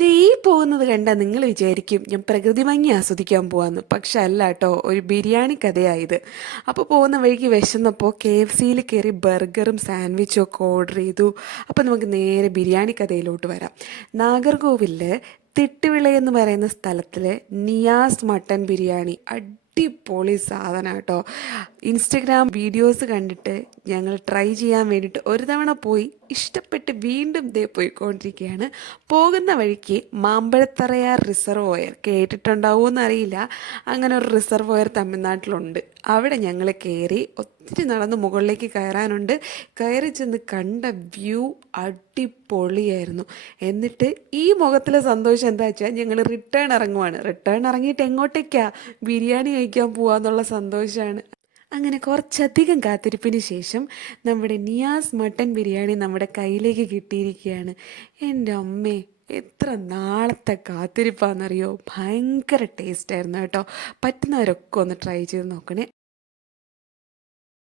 ദേ ഈ പോകുന്നത് കണ്ടാൽ നിങ്ങൾ വിചാരിക്കും ഞാൻ പ്രകൃതി ഭംഗി ആസ്വദിക്കാൻ പോവാന്ന്. പക്ഷെ അല്ല കേട്ടോ, ഒരു ബിരിയാണി കഥയായത്. അപ്പോൾ പോകുന്ന വഴിക്ക് വിശന്നപ്പോൾ KFC-യിൽ കയറി ബർഗറും സാൻഡ്വിച്ചും ഒക്കെ ഓർഡർ ചെയ്തു. അപ്പോൾ നമുക്ക് നേരെ ബിരിയാണി കഥയിലോട്ട് വരാം. നാഗർകോവിലിൽ തിട്ടുവിള എന്ന് പറയുന്ന സ്ഥലത്തിലെ നിയാസ് മട്ടൻ ബിരിയാണി അടിപൊളി സാധനം കേട്ടോ. ഇൻസ്റ്റഗ്രാം വീഡിയോസ് കണ്ടിട്ട് ഞങ്ങൾ ട്രൈ ചെയ്യാൻ വേണ്ടിയിട്ട് ഒരു തവണ പോയി ഇഷ്ടപ്പെട്ട് വീണ്ടും ദേ പോയിക്കൊണ്ടിരിക്കുകയാണ്. പോകുന്ന വഴിക്ക് മാമ്പഴത്തറയാർ റിസർവോയർ കേട്ടിട്ടുണ്ടാവുമെന്ന് അറിയില്ല, അങ്ങനെ ഒരു റിസർവോയർ തമിഴ്നാട്ടിലുണ്ട്. അവിടെ ഞങ്ങൾ കയറി ഒത്തിരി നടന്ന് മുകളിലേക്ക് കയറാനുണ്ട്. കയറി ചെന്ന് കണ്ട വ്യൂ അടിപൊളിയായിരുന്നു. എന്നിട്ട് ഈ മുഖത്തിലെ സന്തോഷം എന്താ വെച്ചാൽ ഞങ്ങൾ റിട്ടേൺ ഇറങ്ങുവാണ്. റിട്ടേൺ ഇറങ്ങിയിട്ട് എങ്ങോട്ടേക്കാ? ബിരിയാണി കഴിക്കാൻ പോവാന്നുള്ള സന്തോഷമാണ്. അങ്ങനെ കുറച്ചധികം കാത്തിരിപ്പിന് ശേഷം നമ്മുടെ നിയാസ് മട്ടൻ ബിരിയാണി നമ്മുടെ കയ്യിലേക്ക് കിട്ടിയിരിക്കുകയാണ്. എൻ്റെ അമ്മേ, എത്ര നാളത്തെ കാത്തിരിപ്പാണെന്നറിയോ. ഭയങ്കര ടേസ്റ്റായിരുന്നു കേട്ടോ. പറ്റുന്നവരൊക്കെ ഒന്ന് ട്രൈ ചെയ്ത് നോക്കണേ.